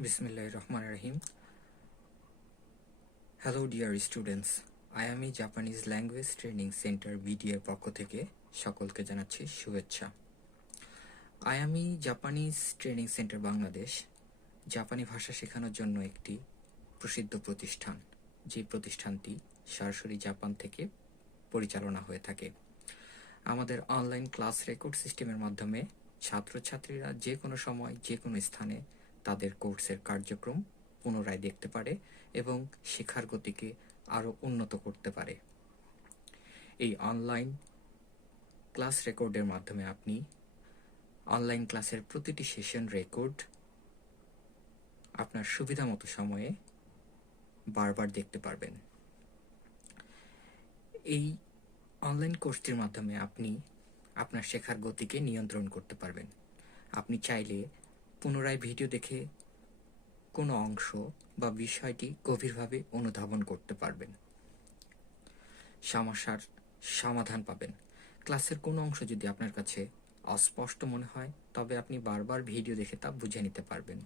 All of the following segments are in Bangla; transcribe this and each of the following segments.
Bismillah Rahman Rahim. Hello, dear students. Ayami Japanese language training centre video পক্ষ থেকে সকলকে জানাচ্ছি শুভেচ্ছা Ayami Japanese training centre Bangladesh জাপানি ভাষা শেখানোর জন্য একটি প্রসিদ্ধ প্রতিষ্ঠান, যে প্রতিষ্ঠানটি সরাসরি জাপান থেকে পরিচালনা হয়ে থাকে আমাদের অনলাইন ক্লাস রেকর্ড সিস্টেমের মাধ্যমে ছাত্রছাত্রীরা যে কোনো সময়, যে কোনো স্থানে তাদের কোর্সের কার্যক্রম পুনরায় দেখতে পারে এবং শেখার গতিকে আরও উন্নত করতে পারে। এই অনলাইন ক্লাস রেকর্ডের মাধ্যমে আপনি অনলাইন ক্লাসের প্রতিটি সেশন রেকর্ড আপনার সুবিধা মতো সময়ে বারবার দেখতে পারবেন। এই অনলাইন কোর্সটির মাধ্যমে আপনি আপনার শেখার গতিকে নিয়ন্ত্রণ করতে পারবেন। আপনি চাইলে পুনরায় ভিডিও দেখে কোনো অংশ বা বিষয়টি গভীরভাবে অনুধাবন করতে পারবেন। সমস্যার সমাধান পাবেন। ক্লাসের কোনো অংশ যদি আপনার কাছে অস্পষ্ট মনে হয়, তবে আপনি বারবার ভিডিও দেখে তা বুঝে নিতে পারবেন।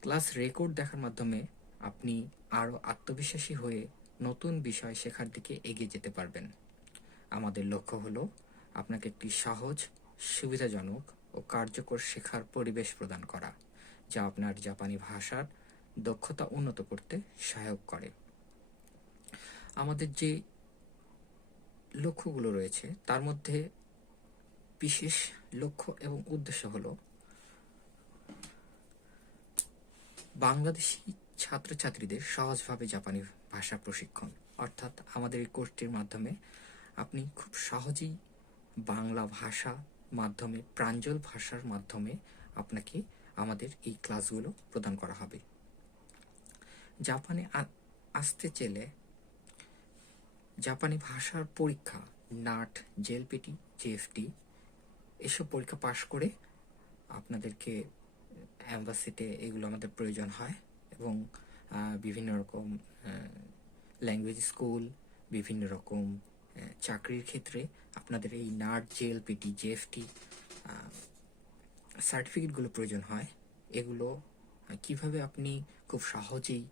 ক্লাস রেকর্ড দেখার মাধ্যমে আপনি আরও আত্মবিশ্বাসী হয়ে নতুন বিষয় শেখার দিকে এগিয়ে যেতে পারবেন। আমাদের লক্ষ্য হলো আপনাকে একটি সহজ সুবিধাজনক ও কার্যকর শেখার পরিবেশ প্রদান করা, যা আপনার জাপানি ভাষার দক্ষতা উন্নত করতে সহায়ক করে। আমাদের যে লক্ষ্যগুলো রয়েছে, তার মধ্যে বিশেষ লক্ষ্য এবং উদ্দেশ্য হলো বাংলাদেশি ছাত্রছাত্রীদের সহজভাবে জাপানি ভাষা প্রশিক্ষণ। অর্থাৎ আমাদের এই কোর্সটির মাধ্যমে আপনি খুব সহজেই বাংলা ভাষা মাধ্যমে, প্রাঞ্জল ভাষার মাধ্যমে আপনাকে আমাদের এই ক্লাসগুলো প্রদান করা হবে। জাপানে আসতে চেলে জাপানি ভাষার পরীক্ষা, নাট, জেলপিটি, জেএফটি, এসব পরীক্ষা পাশ করে আপনাদেরকে অ্যাম্বাসিতে এগুলো আমাদের প্রয়োজন হয় এবং বিভিন্ন রকম ল্যাঙ্গুয়েজ স্কুল বিভিন্ন রকম চাকরির ক্ষেত্রে আপনাদের এই নাট জেএলপিটি জিএফটি সার্টিফিকেটগুলো প্রয়োজন হয়। এগুলো কীভাবে আপনি খুব সহজেই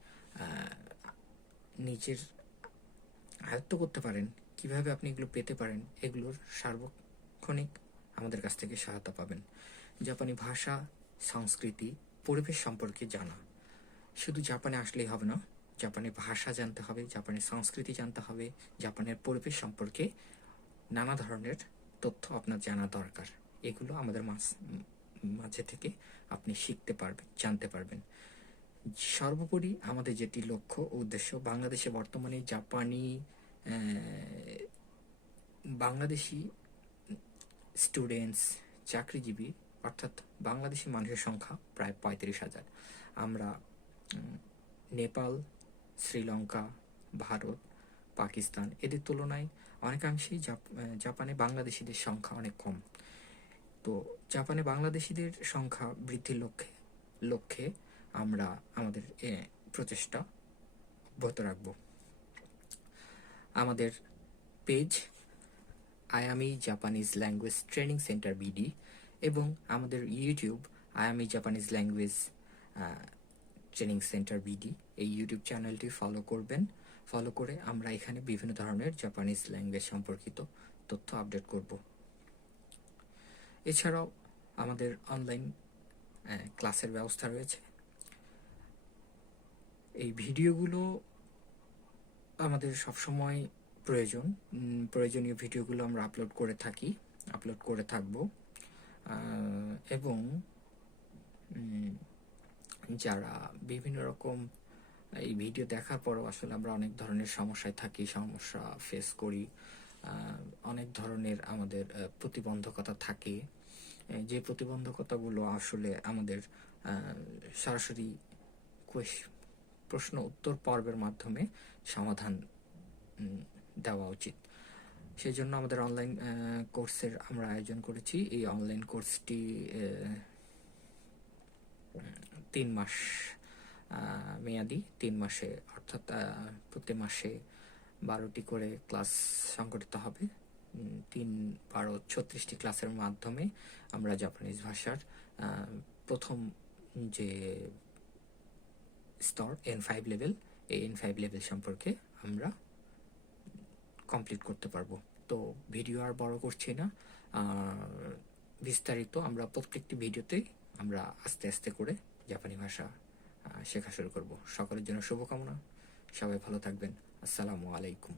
নিজের আয়ত্ত করতে পারেন, কীভাবে আপনি এগুলো পেতে পারেন, এগুলোর সার্বক্ষণিক আমাদের কাছ থেকে সহায়তা পাবেন। জাপানি ভাষা, সংস্কৃতি, পরিবেশ সম্পর্কে জানা। শুধু জাপানে আসলেই হবে না জাপানের ভাষা জানতে হবে জাপানের সংস্কৃতি জানতে হবে, জাপানের পরিবেশ সম্পর্কে নানা ধরনের তথ্য আপনার জানা দরকার। এগুলো আমাদের মাঝে থেকে আপনি শিখতে পারবেন, জানতে পারবেন। সর্বোপরি আমাদের যেটি লক্ষ্য উদ্দেশ্য, বাংলাদেশে বর্তমানে জাপানি বাংলাদেশি স্টুডেন্টস চাকরিজীবী, অর্থাৎ বাংলাদেশি মানুষের সংখ্যা প্রায় পঁয়ত্রিশ হাজার। আমরা নেপাল শ্রীলঙ্কা, ভারত, পাকিস্তান এদের তুলনায় অনেকাংশেই জাপানে বাংলাদেশিদের সংখ্যা অনেক কম। তো জাপানে বাংলাদেশিদের সংখ্যা বৃদ্ধির লক্ষ্যে লক্ষ্যে আমরা আমাদের প্রচেষ্টা অব্যাহত রাখব। আমাদের page Ayami Japanese language training centre BD এবং আমাদের YouTube Ayami Japanese language training centre BD এই ইউটিউব চ্যানেলটি ফলো করবেন। ফলো করে আমরা এখানে বিভিন্ন ধরনের জাপানিজ ল্যাঙ্গুয়েজ সম্পর্কিত তথ্য আপডেট করব। এছাড়াও আমাদের অনলাইন ক্লাসের ব্যবস্থা রয়েছে। এই ভিডিওগুলো আমাদের সবসময় প্রয়োজন। প্রয়োজনীয় ভিডিওগুলো আমরা আপলোড করে থাকি আপলোড করে থাকব। এবং যারা বিভিন্ন রকম, এই ভিডিও দেখার পরও আসলে আমরা অনেক ধরনের সমস্যায় থাকি, সমস্যা ফেস করি। অনেক ধরনের আমাদের প্রতিবন্ধকতা থাকে। যে প্রতিবন্ধকতাগুলো আসলে আমাদের সরাসরি প্রশ্ন, উত্তর পর্বের মাধ্যমে সমাধান দেওয়া উচিত। সেই জন্য আমাদের অনলাইন কোর্সের আমরা আয়োজন করেছি। এই অনলাইন কোর্সটি তিন মাস মেয়াদি, তিন মাসে, অর্থাৎ প্রতি মাসে বারোটি করে ক্লাস সংগঠিত হবে। তিন বারো ছত্রিশটি ক্লাসের মাধ্যমে আমরা জাপানিজ ভাষার প্রথম যে স্তর এন ফাইভ লেভেল এই এন ফাইভ লেভেল সম্পর্কে আমরা কমপ্লিট করতে পারব। তো ভিডিও আর বড় করছি না। বিস্তারিত আমরা প্রত্যেকটি ভিডিওতে আমরা আস্তে আস্তে করে জাপানি ভাষা শেখা শুরু করব। সকলের জন্য শুভকামনা। সবাই ভালো থাকবেন। আসসালামু আলাইকুম।